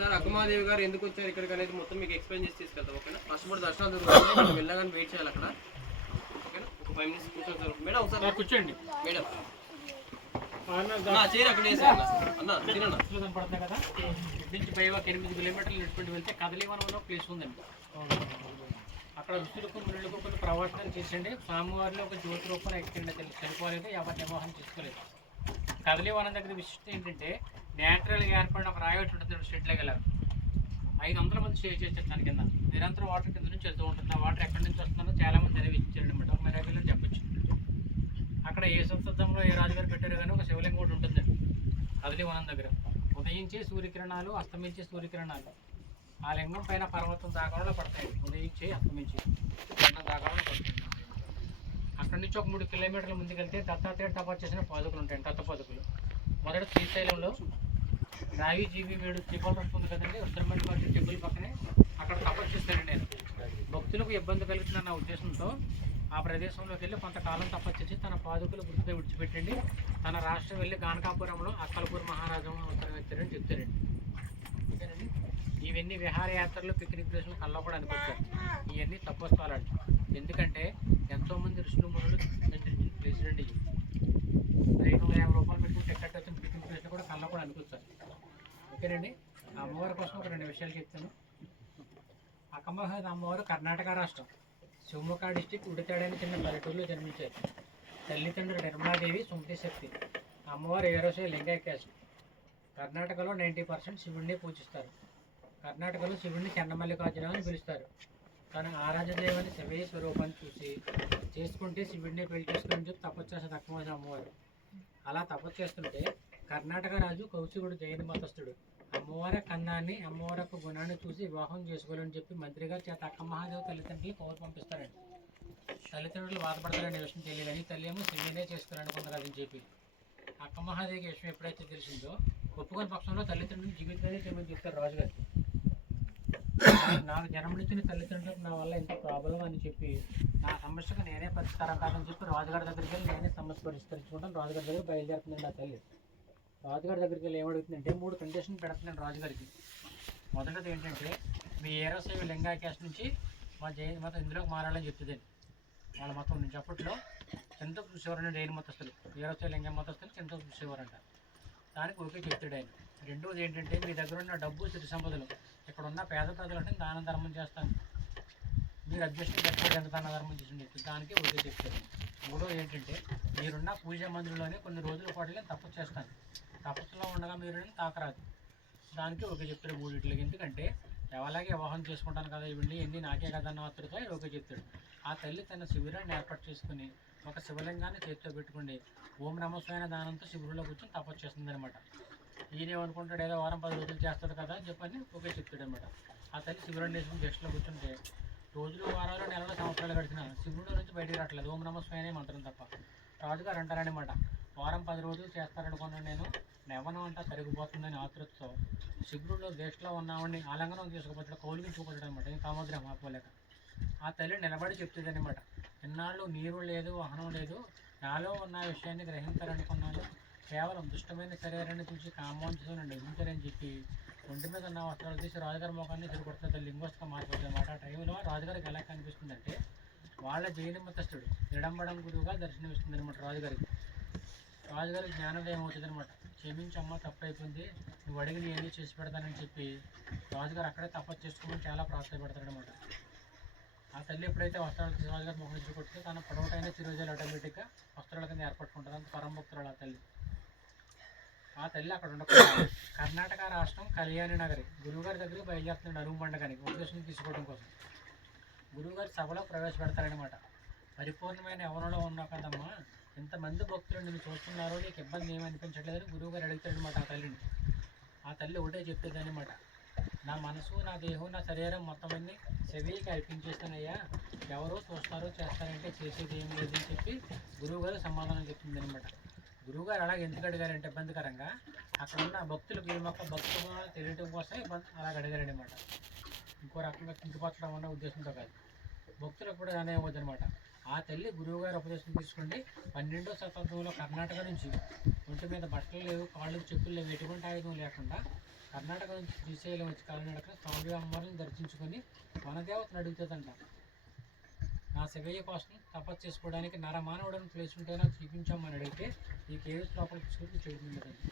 ఒకసారి అక్కమాదేవి గారు ఎందుకు వచ్చారు ఇక్కడికి అనేది మొత్తం మీకు ఎక్స్ప్లెయిన్ చేసి తీసుకెళ్తాం. ఓకేనా? ఫస్ట్ కూడా దర్శనాలు జరుగుతుంది, మనం వెళ్ళగానే వెయిట్ చేయాలి అక్కడ. ఓకేనా? ఒక 5 నిమిషస్ కూర్చోండి మేడం. ఒకసారి కూర్చోండి మేడం. చైర్ అక్కడ వేసాను అన్న. పడుతుంది కదా, ఇటు నుంచి పై ఒక 8 కిలోమీటర్లు నడుచుకుంటూ వెళ్తే కదలివనంలో ప్లేస్ ఉందండి. అక్కడ దుస్తులకు మునులకు కొన్ని ప్రవర్తన చేసండి. స్వామివారిలో ఒక జ్యోతి రూపంలో ఎక్కండి. చనిపోలేదు, ఎవరి నిర్వహణ చేసుకోలేదు. కదలివనం దగ్గర విశిష్టం ఏంటంటే న్యాచురల్గా ఏర్పడిన ఒక రాయి ఉంటుంది. స్టేట్లోకి వెళ్ళారు 500 మంది స్టే చేశారు దాని కింద. నిరంతరం వాటర్ కింద నుంచి వెళ్తూ ఉంటుంది. ఆ వాటర్ ఎక్కడి నుంచి వస్తుందో చాలా మంది అన్వేషించారు అనమాట. ఒక మిరాకిల్ చెప్పచ్చు. అక్కడ ఏ సంస్థంలో ఏ రాజుగారు పెట్టారు కానీ ఒక శివలింగం కూడా ఉంటుందండి కదలివనం దగ్గర. ఉదయించే సూర్యకిరణాలు, అస్తమించే సూర్యకిరణాలు ఆ లింగం పైన పర్వతం దాకాలో పడతాయి. ఉదయించి అస్తమించి దాకాలో పడతాయి. అక్కడి నుంచి ఒక 3 కిలోమీటర్ల ముందుకెళ్తే దత్తాత్రేయుడు తపస్సు చేసిన పాదుకలు ఉంటాయి, దత్త పాదుకలు. మొదట శ్రీశైలంలో రావి జీవి వేడు టెంపుల్ వస్తుంది కదండి, ఉత్తరమైన వాటి టెంపుల్ పక్కనే అక్కడ తపస్సు చేస్తానండి నేను. భక్తులకు ఇబ్బంది కలుగుతుందన్న ఉద్దేశంతో ఆ ప్రదేశంలోకి వెళ్ళి కొంతకాలం తపస్సు చేసి తన పాదుకలు గుర్తుగా విడిచిపెట్టండి. తన రాష్ట్రం వెళ్ళి గానకాపురంలో అక్కలపూర్ మహారాజు ఉత్తరం ఎత్తారని చెప్తారండి. ఓకేనండి. ఇవన్నీ విహారయాత్రలు, పిక్నిక్ ప్లేసులు కల్లా కూడా అనిపిస్తారు. ఇవన్నీ తప్పస్థలాలు. ఎందుకంటే ఎంతోమంది ఋషులు మునులు సంచరించిన ప్లేసులు అండి. 250 రూపాయలు పెట్టుకుని టికెట్ వచ్చిన పిక్నిక్ ప్లేస్లో కూడా కల్లా కూడా అనిపిస్తారు. ఓకేనండి. ఆ అమ్మవారి కోసం ఒక 2 విషయాలు చెప్తాను. అక్కమ్మవారి అమ్మవారు కర్ణాటక రాష్ట్రం శివమొగ్గ డిస్టిక్ ఉడితాడని చిన్న పల్లెటూరులో జన్మించారు. తల్లిదండ్రులు నిర్మలాదేవి, సుమతి శక్తి. అమ్మవారు 7వ లింగాయ క్యాస్ట్. కర్ణాటకలో 90% శివుడిని పూజిస్తారు. కర్ణాటకలో శివుడిని చెన్నమల్లికార్జున అని పిలుస్తారు. తన ఆరాధ్యదేవని శివయ్య స్వరూపాన్ని చూసి చేసుకుంటే శివుడిని పెళ్లి చేసుకుని చెప్పి తపస్సు చేస్తారు అక్కమ్మవారి అమ్మవారు. అలా తపస్సు చేస్తుంటే కర్ణాటక రాజు కౌశికుడు జైన మతస్థుడు అమ్మవారి కన్నాన్ని, అమ్మవారి యొక్క గుణాన్ని చూసి వివాహం చేసుకోవాలని చెప్పి మంత్రిగా చేత అక్కమహాదేవి తల్లిదండ్రులు కౌరు పంపిస్తారండి. తల్లిదండ్రులు బాధపడతారనే విషయం తెలియదని తల్లి ఏమో శివుడినే చేసుకున్నానుకుంటారని చెప్పి అక్కమహాదేవికి విషయం ఎప్పుడైతే తెలిసిందో ఒప్పుకొని పక్షంలో తల్లిదండ్రులు జీవితాన్ని చేయమని చెప్తారు రాజుగారు. నాకు జన్మనిచ్చిన తల్లిదండ్రులకు నా వల్ల ఎంత ప్రాబ్లం అని చెప్పి నా సమస్యకు నేనే పరిష్కారం కాదని చెప్పి రాజుగారి దగ్గరికి వెళ్ళి నేనే సమస్య పరిష్కరించుకుంటాను. రాజుగారి దగ్గర బయలుదేరుతుందండి నా తల్లి. రాజుగారి దగ్గరికి వెళ్ళి ఏమడుగుతుందంటే 3 కండిషన్ పెడుతున్నాను రాజుగారికి. మొదటిది ఏంటంటే మీ 7వ లింగాయ క్యాస్ట్ నుంచి మా జైన మతం ఇందులోకి మారాలని చెప్తుంది వాళ్ళ మతం నుంచి. అప్పట్లో చింతకు చూసేవారండి జైన మతస్థులు, 7వ లింగ మతస్థులు చింతకు చూసేవారంట. దానికి ఓకే చెప్తాడు ఆయన. రెండోది ఏంటంటే మీ దగ్గర ఉన్న డబ్బు, సిరి సంపదలు ఇక్కడ ఉన్న పేద ప్రజలంటే దాన ధర్మం చేస్తాను, మీరు అడ్జస్ట్ పెట్టుకోవడం ఎంత దాన ధర్మం చేసి చెప్తుంది, దానికి ఓకే చెప్తారు. మూడోది ఏంటంటే మీరున్న పూజా మందిరంలోనే కొన్ని రోజుల పాటు నేను తపస్సు చేస్తాను, తపస్సులో ఉండగా మీరు తాకరాదు, దానికి ఓకే చెప్తాడు. మూడింటికి ఎందుకంటే ఎవలాగే వివాహం చేసుకుంటాను కదా, ఇవన్నీ ఎన్ని నాకే కదా అన్న మాత్రతో ఓకే చెప్తాడు. ఆ తల్లి తన శిబిరాన్ని ఏర్పాటు చేసుకుని ఒక శివలింగాన్ని చేతితో పెట్టుకుని ఓం నమస్వైన దానంతో శిబిరంలో కూర్చొని తపస్సు చేస్తుంది అనమాట. ఈయనేమనుకుంటాడు ఏదో వారం 10 రోజులు చేస్తాడు కదా అని చెప్పని ఓకే చెప్తాడు అనమాట. ఆ తల్లి శిబిరం వేసుకుని గెస్ట్లో కూర్చుంటే రోజులు, వారాలు, నెలలు, సంవత్సరాలు గడిచిన శివుడు నుంచి బయటికి రావట్లేదు, ఓం నమస్వైనే మంత్రం తప్ప. రాజుగారు అంటారనమాట, వారం 10 రోజులు చేస్తారనుకున్నాను నేను, నెవనం అంతా తరిగిపోతుందని ఆతృతతో శిబిరంలో గెస్ట్లో ఉన్నామని ఆలంగనం తీసుకుపోతాడు, కౌలిగించుకుపోతాడు అనమాట. నేను కామగ్రహం ఆపోలేక ఆ తల్లి నిలబడి చెప్తుంది అనమాట, ఇన్నాళ్ళు నీరు లేదు, వాహనం లేదు, నాలో ఉన్న విషయాన్ని గ్రహించాలనుకున్నాను, కేవలం దుష్టమైన శరీరాన్ని చూసి కామోంతో నన్ను ఎదిరించారని చెప్పి ఒంటి మీద ఉన్న వస్త్రాలు తీసి రాజుగారి ముఖాన్ని తిరుగుతున్న లింగోస్గా మారిపోతుంది అనమాట. ఆ టైంలో రాజుగారికి ఎలా కనిపిస్తుందంటే వాళ్ళ జైన మతస్థుడు నిడంబడం గురువుగా దర్శనమిస్తుంది అనమాట రాజుగారికి. రాజుగారికి జ్ఞానోదయం అవుతుంది అనమాట. క్షమించమ్మ, తప్పు అయిపోయింది, నువ్వు అడిగి నేను ఏమీ చేసి పెడతానని చెప్పి రాజుగారు అక్కడే తపస్సు చేసుకోమని చాలా ప్రాధాన్యపడతాడనమాట. ఆ తల్లి ఎప్పుడైతే వస్త్రాలు తీసి రాజుగారి ముఖం నుంచి కొట్టితే తన పొడవుటైన చిరుజాలు ఆటోమేటిక్గా వస్త్రాల కింద ఏర్పడుకుంటుంది. అంత పరమభక్తురాలు ఆ తల్లి. ఆ తల్లి అక్కడ ఉండకుండా కర్ణాటక రాష్ట్రం కళ్యాణి నగరి గురువుగారి దగ్గరికి బయలుదేరుతున్నాడు అరువు మండగానికి ఉద్దేశం తీసుకోవడం కోసం. గురువుగారి సభలో ప్రవేశపెడతారనమాట. పరిపూర్ణమైన ఎవరిలో ఉన్నావు కదమ్మా, ఎంతమంది భక్తులు నిన్ను చూస్తున్నారో నీకు ఇబ్బంది ఏమి అనిపించట్లేదని గురువుగారు అడుగుతాడనమాట ఆ తల్లిని. ఆ తల్లి ఒకటే చెప్పేది అనమాట, నా మనసు, నా దేహం, నా శరీరం మొత్తం అన్ని చెవికి అర్పించేస్తానయ్యా, ఎవరో చూస్తారో చేస్తారంటే చేసేది ఏం లేదని చెప్పి గురువుగారు సమాధానం చెప్తుంది అనమాట. గురువుగారు అలాగే ఎందుకు అడిగారంటే ఇబ్బందికరంగా అక్కడ ఉన్న భక్తులకు ఈ మొక్క భక్తులు తెలియటం కోసమే అలాగ అడిగారనమాట. ఇంకో రకంగా కింకిపరచడం అన్న ఉద్దేశంతో కాదు, భక్తులకు కూడా అనేవద్దు అనమాట. ఆ తల్లి గురువుగారి ఉపదేశం తీసుకుంటే 12వ శతాబ్దంలో కర్ణాటక నుంచి ఒంటి మీద బట్టలు లేవు, కాళ్ళకు చెప్పులు లేవు, ఎటువంటి ఆయుధం లేకుండా కర్ణాటక నుంచి శ్రీశైలం వచ్చి కాలినడక స్వామి అమ్మవారిని దర్శించుకొని వనదేవతను అడుగుతుందంట, నా శివయ్య కోసం తపస్సు చేసుకోవడానికి నరమానవుడని ప్లేస్ ఉంటే నాకు చూపించామని అడిగితే ఈ కేవ్స్ లోపల తీసుకొని చెడుతుండదండి.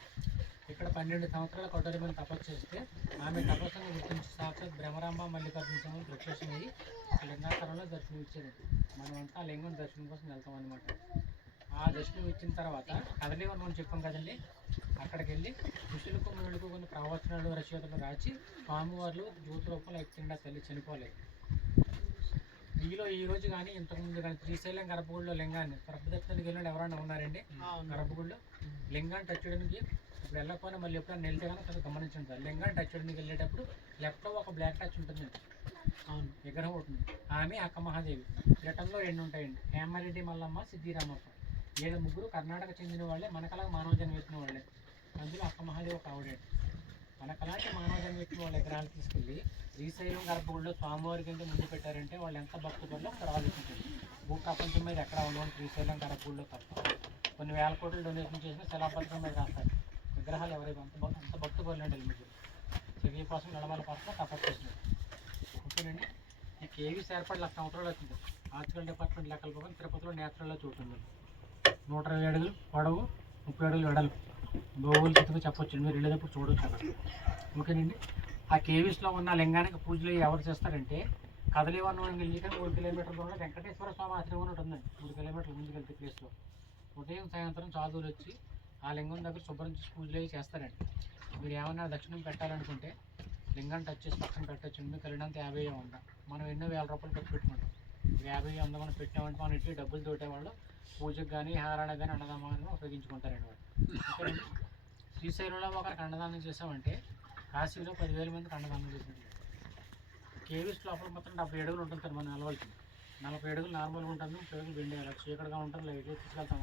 ఇక్కడ 12 సంవత్సరాల కఠోరమైన తపస్సు చేస్తే ఆమె తపస్సును గుర్తించి సాక్షాత్ భ్రమరాంబ మల్లికార్జున స్వామి ప్రత్యక్షమయ్యి లింగాకరంలో దర్శనం ఇచ్చేదండి. మనమంతా ఆ లింగం దర్శనం కోసం వెళ్తాం అనమాట. ఆ దర్శనం ఇచ్చిన తర్వాత కదలివని మనం చెప్పాం కదండి, అక్కడికి వెళ్ళి ఋషులకు మునులకు కొన్ని ప్రవచనాలు రచయితలు రాచి స్వామివార్లు జ్యోతి రూపంలో ఎక్కిండా తల్లి చనిపోలేదు. మీలో ఈ రోజు కానీ ఇంతకుముందు కానీ శ్రీశైలం గర్భగుడిలో లింగాన్ని గర్భదక్షిణకి వెళ్ళిన ఎవరైనా ఉన్నారండి? గర్భగుడిలో లింగాన్ని టచ్ చేయడానికి ఇప్పుడు వెళ్ళకపోయినా మళ్ళీ ఎప్పుడైనా వెళ్తే కానీ కొంచెం గమనించండి సార్. లింగాన్ని టచ్ చేయడానికి వెళ్ళేటప్పుడు లెఫ్ట్లో ఒక బ్లాక్ టచ్ ఉంటుందండి, అవును విగ్రహం ఉంటుంది. ఆమె అక్క మహాదేవి. రిటర్న్లో 2 ఉంటాయండి, హేమారెడ్డి మల్లమ్మ, సిద్ధిరామప్ప. వీళ్ళ ముగ్గురు కర్ణాటక చెందిన వాళ్ళే, మనకలాగా మానవ జన్మ ఎత్తిన వాళ్ళే. అందులో అక్క మహాదేవి ఒక ఆవిడండి. మనకలాంటి మానవ జన్మ ఎత్తిన వాళ్ళ విగ్రహాలు తీసుకెళ్ళి శ్రీశైలం గర్భగుడిలో స్వామివారి కింద ముందు పెట్టారంటే వాళ్ళు ఎంత భక్తుల్లో ఒకరు ఆలోచించండి. భూ ప్రపంచం మీద ఎక్కడ ఉండవు శ్రీశైలం గర్భగుడిలో తప్ప. కొన్ని వేల కోట్లు డొనేషన్ చేసిన శిలాపథకం మీద రాస్తారు. విగ్రహాలు ఎవరైతే అంత భక్తు పనులండి మీకు చెవి కోసం నడమల కోసం తపస్సు చేసినట్టు. ఓకేనండి. ఈ కేవీస్ ఏర్పాటు 1,00,000 సంవత్సరాలు వచ్చింది. ఆర్చికల్ డిపార్ట్మెంట్ లెక్కల ప్రకారం తిరుపతిలో నేచురల్లో చోటు ఉంది. 120 అడుగులు పొడవు, 30 అడుగులు వెడల్పు, భౌగోళికంగా చెప్పొచ్చు, మీరు వెళ్ళేటప్పుడు చూడవచ్చు అక్కడ. ఓకేనండి. ఆ కేవీస్లో ఉన్న లింగానికి పూజలు ఎవరు చేస్తారంటే కదలివనం వెళ్ళి 3 కిలోమీటర్ల దూరంలో వెంకటేశ్వర స్వామి ఆశ్రమం అని ఉంటుందండి. 3 కిలోమీటర్ల ముందుకు వెళ్తే ప్లేస్లో ఉదయం సాయంత్రం సాధువులు వచ్చి ఆ లింగం దగ్గర శుభ్రం చేసి పూజలు అవి చేస్తారండి. మీరు ఏమన్నా దక్షిణం పెట్టాలనుకుంటే లింగాన్ని టచ్ చేసి పక్కన పెట్టచ్చు. మీకు వెళ్ళినంత 50 100, మనం ఎన్నో వేల రూపాయలు ఖర్చు పెట్టుకుంటాం. 50 100 మనం పెట్టామంటే మన ఇంటికి డబ్బులు తోటేవాళ్ళు పూజకు కానీ హారానికి కానీ అన్నదానాన్ని ఉపయోగించుకుంటారండి వాళ్ళు. ఓకేనండి. శ్రీశైలంలో ఒకరికి అన్నదానం చేసామంటే కాశీలో 10,000 మందికి అన్నదానం చేసినట్టు. కేవీస్ లోపల మొత్తం 70 అడుగులు ఉంటుంది సార్. మనం నిలవలసింది 40 అడుగులు నార్మల్గా ఉంటుంది, 30 అడుగులు బెండ్ అయ్యాలి. చీకటిగా ఉంటుంది, లైట్గా తీసుకెళ్తాం.